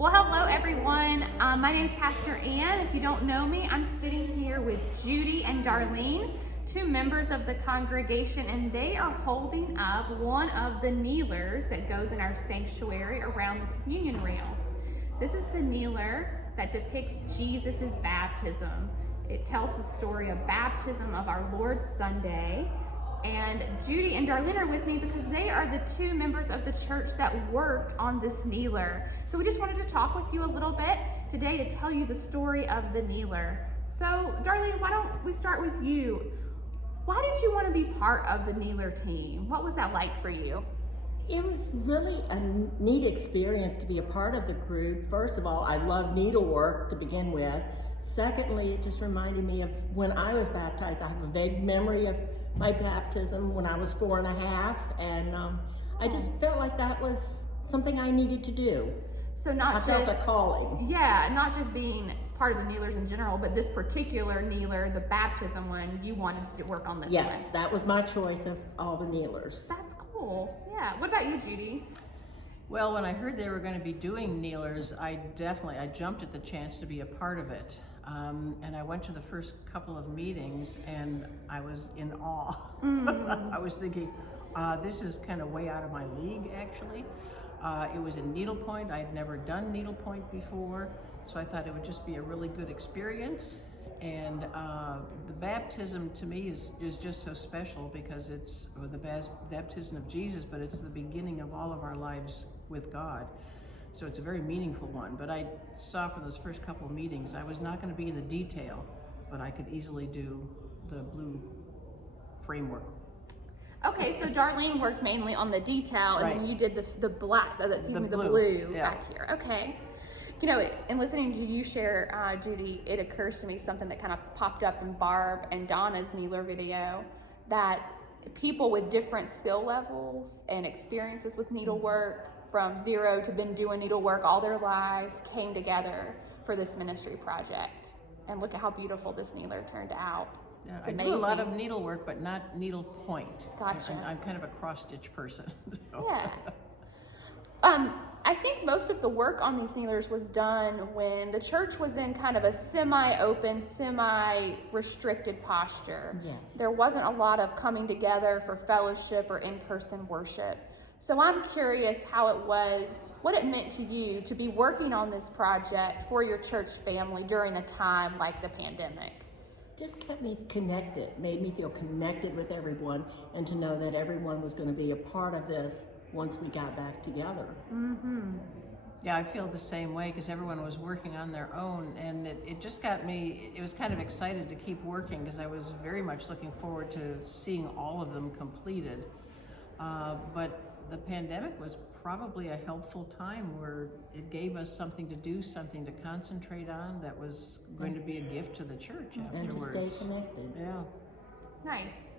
Well, hello everyone. My name is Pastor Ann. If you don't know me, I'm sitting here with Judy and Darlene, two members of the congregation, and they are holding up one of the kneelers that goes in our sanctuary around the communion rails. This is the kneeler that depicts Jesus' baptism. It tells the story of baptism of our Lord's Sunday. And Judy and Darlene are with me because they are the two members of the church that worked on this kneeler. So we just wanted to talk with you a little bit today to tell you the story of the kneeler. So Darlene, why don't we start with you? Why did you want to be part of the kneeler team? What was that like for you? It was really a neat experience to be a part of the group. First of all, I love needlework to begin with. Secondly, it just reminded me of when I was baptized. I have a vague memory of my baptism when I was 4.5, and I just felt like that was something I needed to do. So I felt a calling. Yeah, not just being part of the kneelers in general, but this particular kneeler, the baptism one, you wanted to work on this one. Yes, that was my choice of all the kneelers. That's cool. Yeah. What about you, Judy? Well, when I heard they were going to be doing kneelers, I jumped at the chance to be a part of it. And I went to the first couple of meetings and I was in awe. I was thinking, this is kind of way out of my league, actually. It was in needlepoint. I'd never done needlepoint before, so I thought it would just be a really good experience. And the baptism to me is just so special because it's the baptism of Jesus, but it's the beginning of all of our lives with God. So it's a very meaningful one. But I saw from those first couple of meetings, I was not going to be in the detail, but I could easily do the blue framework. Okay, so Darlene worked mainly on the detail, and then you did the blue back here. Okay. You know, in listening to you share, Judy, it occurs to me something that kind of popped up in Barb and Donna's kneeler video, that people with different skill levels and experiences with needlework, from zero to been doing needlework all their lives, came together for this ministry project. And look at how beautiful this kneeler turned out. Yeah, I do a lot of needlework, but not needlepoint. Gotcha. I'm kind of a cross-stitch person. So. Yeah. I think most of the work on these kneelers was done when the church was in kind of a semi-open, semi-restricted posture. Yes. There wasn't a lot of coming together for fellowship or in-person worship. So I'm curious what it meant to you to be working on this project for your church family during a time like the pandemic. Just kept me connected, made me feel connected with everyone, and to know that everyone was going to be a part of this once we got back together. Mm-hmm. Yeah, I feel the same way because everyone was working on their own, and it just got me, it was kind of excited to keep working because I was very much looking forward to seeing all of them completed. But the pandemic was probably a helpful time where it gave us something to do, something to concentrate on that was going to be a gift to the church afterwards. And to stay connected. Yeah. Nice.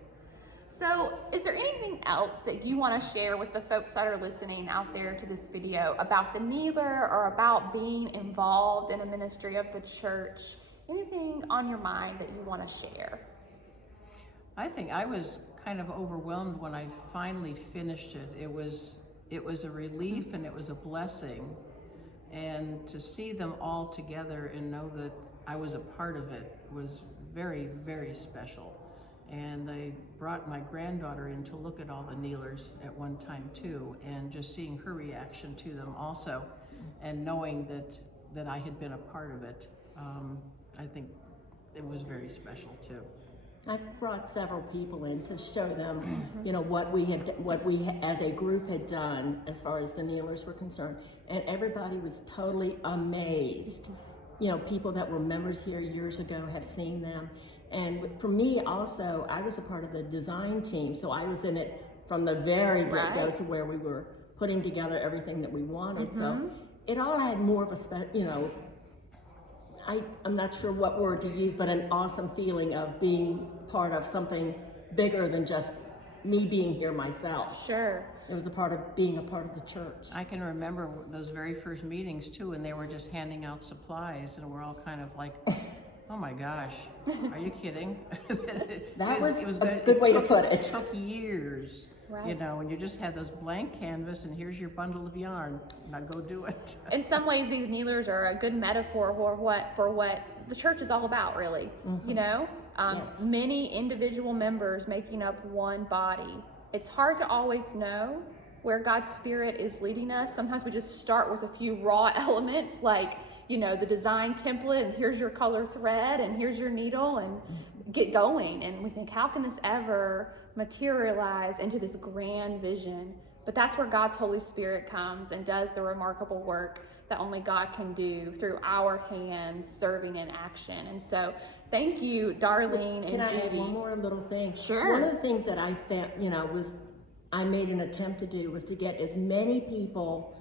So is there anything else that you want to share with the folks that are listening out there to this video about the kneeler or about being involved in a ministry of the church? Anything on your mind that you want to share? I think I was kind of overwhelmed when I finally finished it. It was a relief and it was a blessing. And to see them all together and know that I was a part of it was very, very special. And I brought my granddaughter in to look at all the kneelers at one time too, and just seeing her reaction to them also, and knowing that I had been a part of it, I think it was very special too. I've brought several people in to show them, you know, what we as a group had done as far as the kneelers were concerned, and everybody was totally amazed. You know, people that were members here years ago have seen them, and for me also, I was a part of the design team, so I was in it from the very get-go to where we were putting together everything that we wanted. So it all had more of a I'm not sure what word to use, but an awesome feeling of being part of something bigger than just me being here myself. Sure. It was a part of being a part of the church. I can remember those very first meetings too, and they were just handing out supplies, and we're all kind of like, Oh my gosh, are you kidding? That It was a good. good way to put It it. took years, Right. you know, when you just had this blank canvas and here's your bundle of yarn. Now go do it. In some ways, these kneelers are a good metaphor for what the church is all about, really. You know, Yes. many individual members making up one body. It's hard to always know where God's Spirit is leading us. Sometimes we just start with a few raw elements, like, you know, the design template, and here's your color thread, and here's your needle, and get going. And we think, how can this ever materialize into this grand vision? But that's where God's Holy Spirit comes and does the remarkable work that only God can do through our hands serving in action. And so thank you, Darlene Can and I add Judy. one more little thing? Sure. One of the things that I found, I made an attempt to do was to get as many people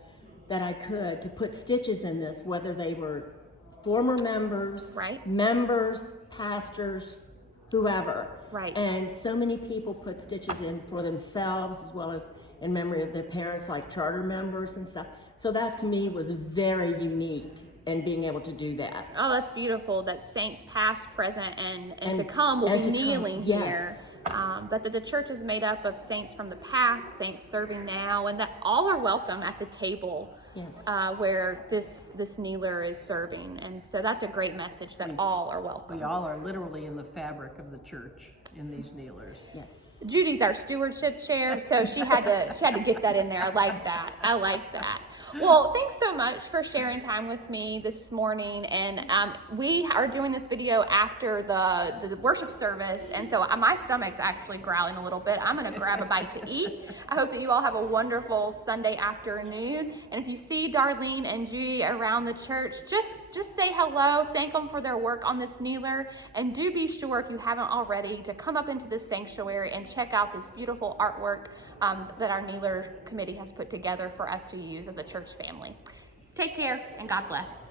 that I could to put stitches in this, whether they were former members, Right. members, pastors, whoever. Right. And so many people put stitches in for themselves as well as in memory of their parents, like charter members and stuff. So that to me was very unique in being able to do that. Oh, that's beautiful that saints past, present, and to And- come will and be to come, kneeling yes. here. But that the church is made up of saints from the past, saints serving now, and that all are welcome at the table. Yes. Where this kneeler is serving. And so that's a great message that all are welcome. We all are literally in the fabric of the church in these kneelers. Yes. Judy's our stewardship chair, so she had to get that in there. I like that. Well, thanks so much for sharing time with me this morning. And we are doing this video after the worship service, and so my stomach's actually growling a little bit. I'm going to grab a bite to eat. I hope that you all have a wonderful Sunday afternoon. And if you see Darlene and Judy around the church, just say hello, thank them for their work on this kneeler, and do be sure, if you haven't already, to come up into this sanctuary and check out this beautiful artwork that our kneeler committee has put together for us to use as a church family. Take care, and God bless.